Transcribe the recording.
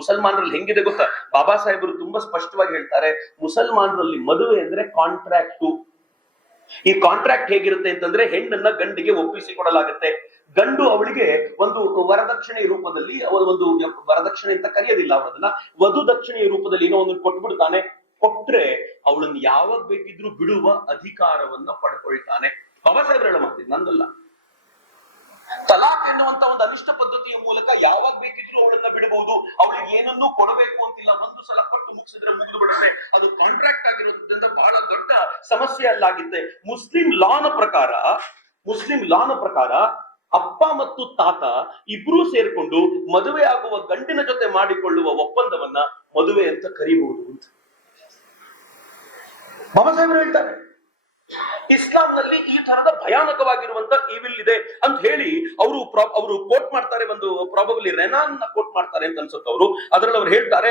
ಮುಸಲ್ಮಾನರಲ್ಲಿ ಹೆಂಗಿದೆ ಗೊತ್ತಾ, ಬಾಬಾ ಸಾಹೇಬರು ತುಂಬಾ ಸ್ಪಷ್ಟವಾಗಿ ಹೇಳ್ತಾರೆ, ಮುಸಲ್ಮಾನರಲ್ಲಿ ಮದುವೆ ಅಂದ್ರೆ ಕಾಂಟ್ರಾಕ್ಟ್. ಈ ಕಾಂಟ್ರಾಕ್ಟ್ ಹೇಗಿರುತ್ತೆ ಅಂತಂದ್ರೆ, ಹೆಣ್ಣನ್ನ ಗಂಡಿಗೆ ಒಪ್ಪಿಸಿ ಕೊಡಲಾಗುತ್ತೆ. ಗಂಡು ಅವಳಿಗೆ ಒಂದು ವರದಕ್ಷಿಣೆ ರೂಪದಲ್ಲಿ, ಒಂದು ವರದಕ್ಷಿಣೆ ಅಂತ ಕರೆಯೋದಿಲ್ಲ ಅವರದನ್ನ, ವಧು ದಕ್ಷಿಣೆಯ ರೂಪದಲ್ಲಿ ಏನೋ ಒಂದು ಕೊಟ್ಬಿಡ್ತಾನೆ. ಕೊಟ್ರೆ ಅವಳನ್ನು ಯಾವಾಗ ಬೇಕಿದ್ರು ಬಿಡುವ ಅಧಿಕಾರವನ್ನ ಪಡ್ಕೊಳ್ತಾನೆ. ಬಾಬಾ ಸಾಹೇಬ್ರು ಹೇಳೋ ಮಾತಿದ್ ನಂದಲ್ಲ. ತಲಾಕ್ ಎನ್ನುವಂತ ಒಂದು ಅನಿಷ್ಟ ಪದ್ಧತಿಯ ಮೂಲಕ ಯಾವಾಗ ಬೇಕಿದ್ರು ಅವಳನ್ನ ಬಿಡಬಹುದು. ಅವಳಿಗೆ ಏನನ್ನೂ ಕೊಡಬೇಕು ಅಂತಿಲ್ಲ, ಒಂದು ಸಲ ಕೊಟ್ಟು ಮುಗಿಸಿದ್ರೆ ಮುಗಿದು ಬಿಡುತ್ತೆ. ಅದು ಕಾಂಟ್ರಾಕ್ಟ್ ಆಗಿರೋದ್ರಿಂದ ಬಹಳ ದೊಡ್ಡ ಸಮಸ್ಯೆ ಅಲ್ಲಾಗಿದೆ. ಮುಸ್ಲಿಂ ಲಾನ ಪ್ರಕಾರ ಅಪ್ಪ ಮತ್ತು ತಾತ ಇಬ್ರು ಸೇರ್ಕೊಂಡು ಮದುವೆ ಆಗುವ ಗಂಡಿನ ಜೊತೆ ಮಾಡಿಕೊಳ್ಳುವ ಒಪ್ಪಂದವನ್ನ ಮದುವೆ ಅಂತ ಕರೀಬಹುದು ಅಂತ ಬಾಬಾ ಸಾಹೇಬರು ಹೇಳ್ತಾರೆ. ಇಸ್ಲಾಂನಲ್ಲಿ ಈ ತರದ ಭಯಾನಕವಾಗಿರುವಂತ ಈವಿಲ್ ಇದೆ ಅಂತ ಹೇಳಿ ಅವರು ಕೋಟ್ ಮಾಡ್ತಾರೆ. ಒಂದು ಪ್ರಾಬಬಲಿ ರೆನಾನ್ ಕೋಟ್ ಮಾಡ್ತಾರೆ ಅಂತ ಅನ್ಸುತ್ತೆ ಅವರು. ಅದರಲ್ಲಿ ಅವ್ರು ಹೇಳ್ತಾರೆ,